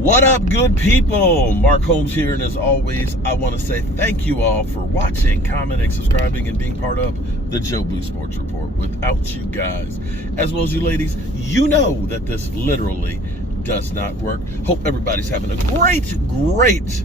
What up, good people? Mark Holmes here, and as always, I want to say thank you all for watching, commenting, subscribing, and being part of the Joe Blue Sports Report. Without you guys, as well as you ladies, you know that this literally does not work. Hope everybody's having a great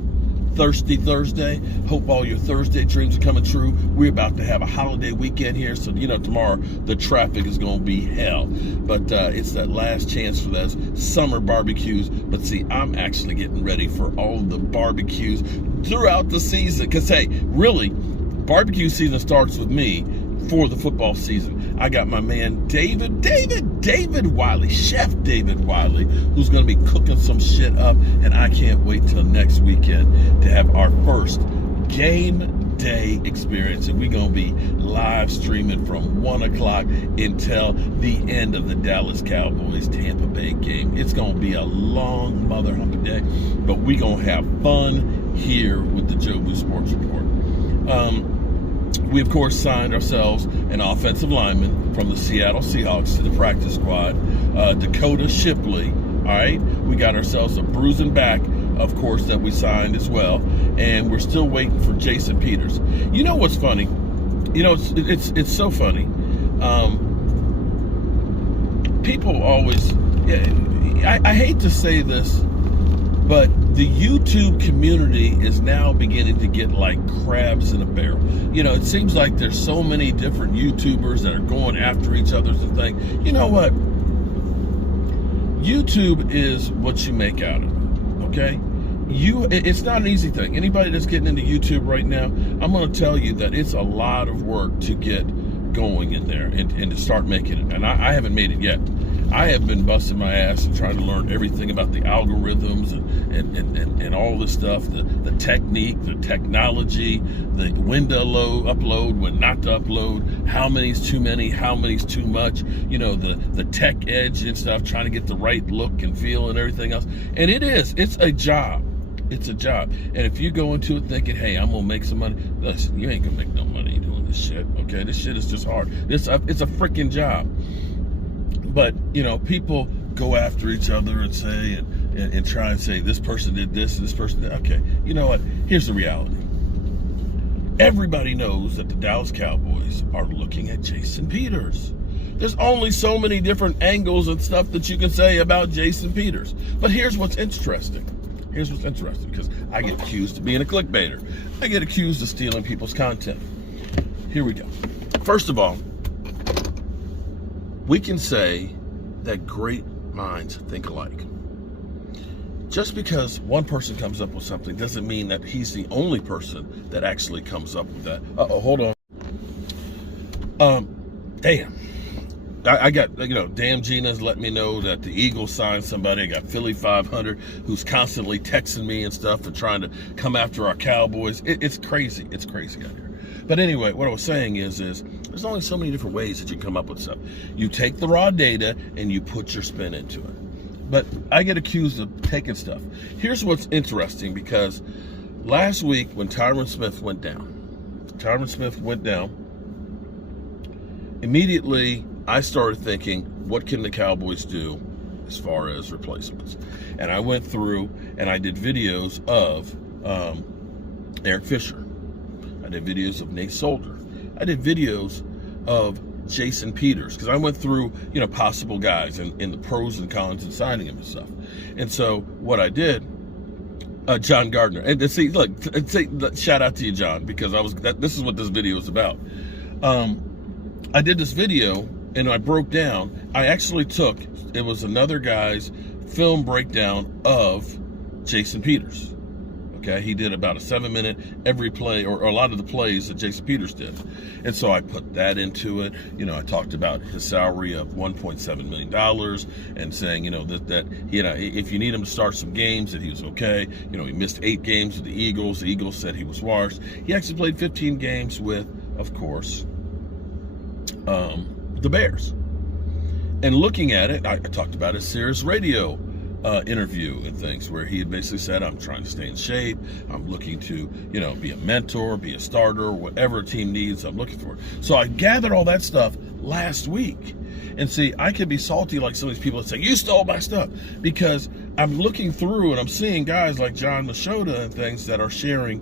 Thirsty Thursday. Hope all your Thursday dreams are coming true. We're about to have a holiday weekend here, so tomorrow the traffic is going to be hell. But it's that last chance for those summer barbecues. But see, I'm actually getting ready for all of the barbecues throughout the season. Because hey, really, barbecue season starts with me for the football season. I got my man David Wiley, Chef David Wiley, who's going to be cooking some shit up, and I can't wait till next weekend to have our first game day experience, and we're going to be live streaming from 1 o'clock until the end of the Dallas Cowboys Tampa Bay game. It's going to be a long mother humper day, but we're going to have fun here with the Joe Blue Sports Report. We, of course, signed ourselves an offensive lineman from the Seattle Seahawks to the practice squad, Dakota Shipley. All right, we got ourselves a bruising back, of course, that we signed as well, and we're still waiting for Jason Peters. You know what's funny? You know, it's so funny. People always, I hate to say this, but the YouTube community is now beginning to get like crabs in a barrel. You know, it seems like there's so many different YouTubers that are going after each other's and thing. You know what? YouTube is what you make out of it, okay? It's not an easy thing. Anybody that's getting into YouTube right now, I'm going to tell you that it's a lot of work to get going in there and to start making it. And I haven't made it yet. I have been busting my ass and trying to learn everything about the algorithms and all this stuff, the technique, the technology, the when to upload, when not to upload, how many's too many, how many's too much, you know, the tech edge and stuff, trying to get the right look and feel and everything else. And it's a job. It's a job. And if you go into it thinking, hey, I'm going to make some money, listen, you ain't going to make no money doing this shit, okay? This shit is just hard. It's a freaking job. But, you know, people go after each other and say, and try and say, this person did this, this person did. Okay, you know what? Here's the reality. Everybody knows that the Dallas Cowboys are looking at Jason Peters. There's only so many different angles and stuff that you can say about Jason Peters. But here's what's interesting. Here's what's interesting, because I get accused of being a clickbaiter. I get accused of stealing people's content. Here we go. First of all, we can say that great minds think alike. Just because one person comes up with something doesn't mean that he's the only person that actually comes up with that. Hold on. Damn. I got, damn Gina's let me know that the Eagles signed somebody. I got Philly 500 who's constantly texting me and stuff and trying to come after our Cowboys. It's crazy. It's crazy out here. But anyway, what I was saying is there's only so many different ways that you can come up with stuff. You take the raw data and you put your spin into it. But I get accused of taking stuff. Here's what's interesting, because last week when Tyron Smith went down, immediately I started thinking, what can the Cowboys do as far as replacements? And I went through and I did videos of Eric Fisher. I did videos of Nate Solder. I did videos of Jason Peters, because I went through, possible guys and the pros and cons and signing him and stuff. And so what I did, John Gardner, and see, look, shout out to you, John, because this is what this video is about. I did this video and I broke down. I actually it was another guy's film breakdown of Jason Peters. Okay, he did about a 7-minute every play, or a lot of the plays that Jason Peters did. And so I put that into it. I talked about his salary of $1.7 million and saying, that if you need him to start some games, that he was okay. He missed 8 games with the Eagles. The Eagles said he was washed. He actually played 15 games with, of course, the Bears. And looking at it, I talked about his Sirius Radio interview and things where he had basically said, I'm trying to stay in shape. I'm looking to, be a mentor, be a starter, whatever a team needs, I'm looking for. So I gathered all that stuff last week. And see, I could be salty like some of these people that say, you stole my stuff, because I'm looking through and I'm seeing guys like John Machota and things that are sharing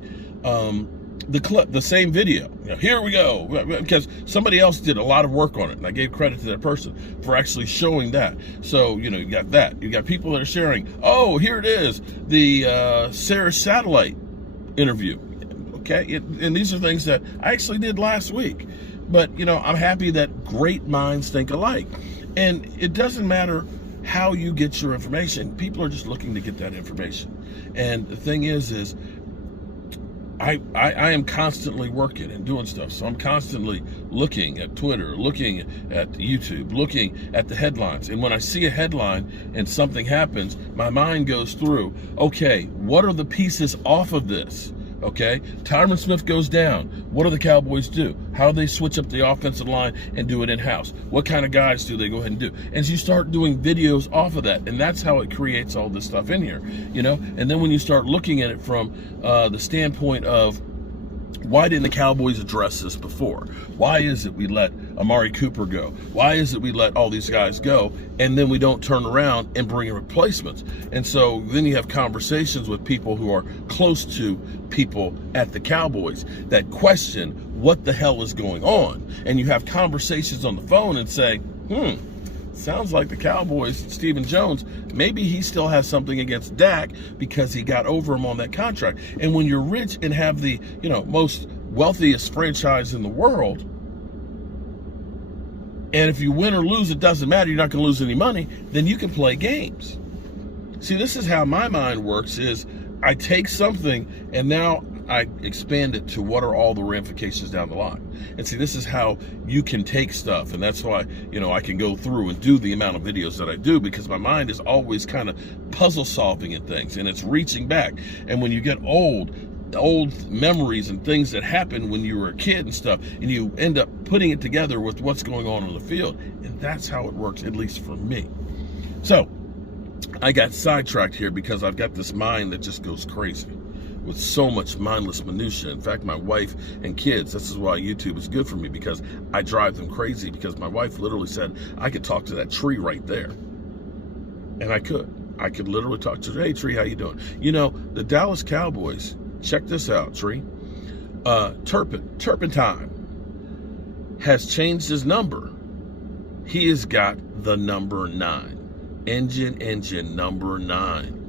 the same video. Here we go, because somebody else did a lot of work on it, and I gave credit to that person for actually showing that. So you got that. You got people that are sharing. Oh, here it is, the Sarah satellite interview. Okay, and these are things that I actually did last week. But I'm happy that great minds think alike, and it doesn't matter how you get your information. People are just looking to get that information. And the thing is I am constantly working and doing stuff. So I'm constantly looking at Twitter, looking at YouTube, looking at the headlines. And when I see a headline and something happens, my mind goes through, okay, what are the pieces off of this? Okay, Tyron Smith goes down. What do the Cowboys do? How do they switch up the offensive line and do it in-house? What kind of guys do they go ahead and do? And you start doing videos off of that, and that's how it creates all this stuff in here, And then when you start looking at it from the standpoint of, why didn't the Cowboys address this before? Why is it we let Amari Cooper go? Why is it we let all these guys go and then we don't turn around and bring in replacements? And so then you have conversations with people who are close to people at the Cowboys that question what the hell is going on. And you have conversations on the phone and say, sounds like the Cowboys, Stephen Jones, maybe he still has something against Dak because he got over him on that contract. And when you're rich and have the, most wealthiest franchise in the world, and if you win or lose, it doesn't matter, you're not going to lose any money, then you can play games. See, this is how my mind works, is I take something and now I expand it to what are all the ramifications down the line. And see, this is how you can take stuff. And that's why, I can go through and do the amount of videos that I do, because my mind is always kind of puzzle solving and things, and it's reaching back. And when you get old memories and things that happened when you were a kid and stuff, and you end up putting it together with what's going on the field. And that's how it works, at least for me. So I got sidetracked here because I've got this mind that just goes crazy with so much mindless minutia. In fact, my wife and kids, this is why YouTube is good for me, because I drive them crazy, because my wife literally said I could talk to that tree right there. And I could literally talk to, hey tree, how you doing? The Dallas Cowboys, check this out, tree. Turpin has changed his number. He has got the number 9. Engine number 9.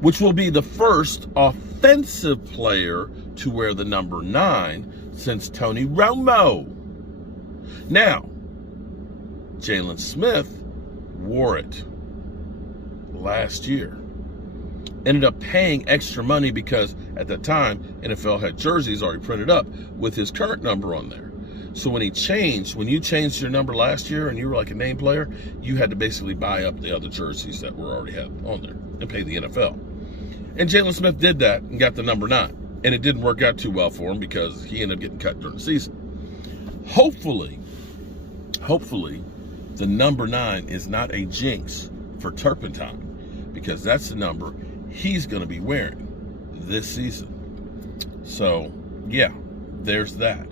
Which will be the first offensive player to wear the number 9 since Tony Romo. Now, Jalen Smith wore it last year. Ended up paying extra money because at that time, NFL had jerseys already printed up with his current number on there. So when you changed your number last year and you were like a name player, you had to basically buy up the other jerseys that were already had on there and pay the NFL. And Jalen Smith did that and got the number 9. And it didn't work out too well for him because he ended up getting cut during the season. Hopefully, the number 9 is not a jinx for Turpin, because that's the number he's going to be wearing this season. So, yeah, there's that.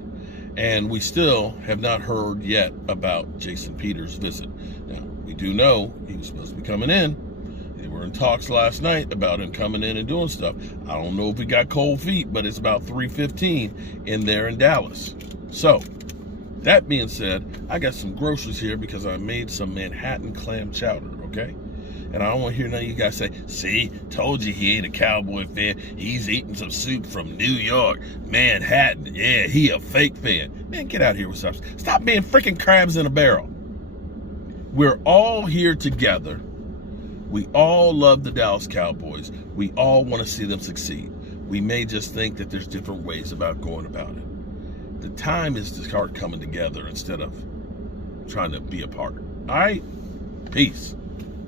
And we still have not heard yet about Jason Peters' visit. Now, we do know he was supposed to be coming in. They were in talks last night about him coming in and doing stuff. I don't know if he got cold feet, but it's about 3:15 in there in Dallas. So, that being said, I got some groceries here because I made some Manhattan clam chowder, okay? And I don't want to hear none of you guys say, see, told you he ain't a Cowboy fan. He's eating some soup from New York, Manhattan. Yeah, he a fake fan. Man, get out of here with stuff. Stop being freaking crabs in a barrel. We're all here together. We all love the Dallas Cowboys. We all want to see them succeed. We may just think that there's different ways about going about it. The time is to start coming together instead of trying to be apart. All right? Peace.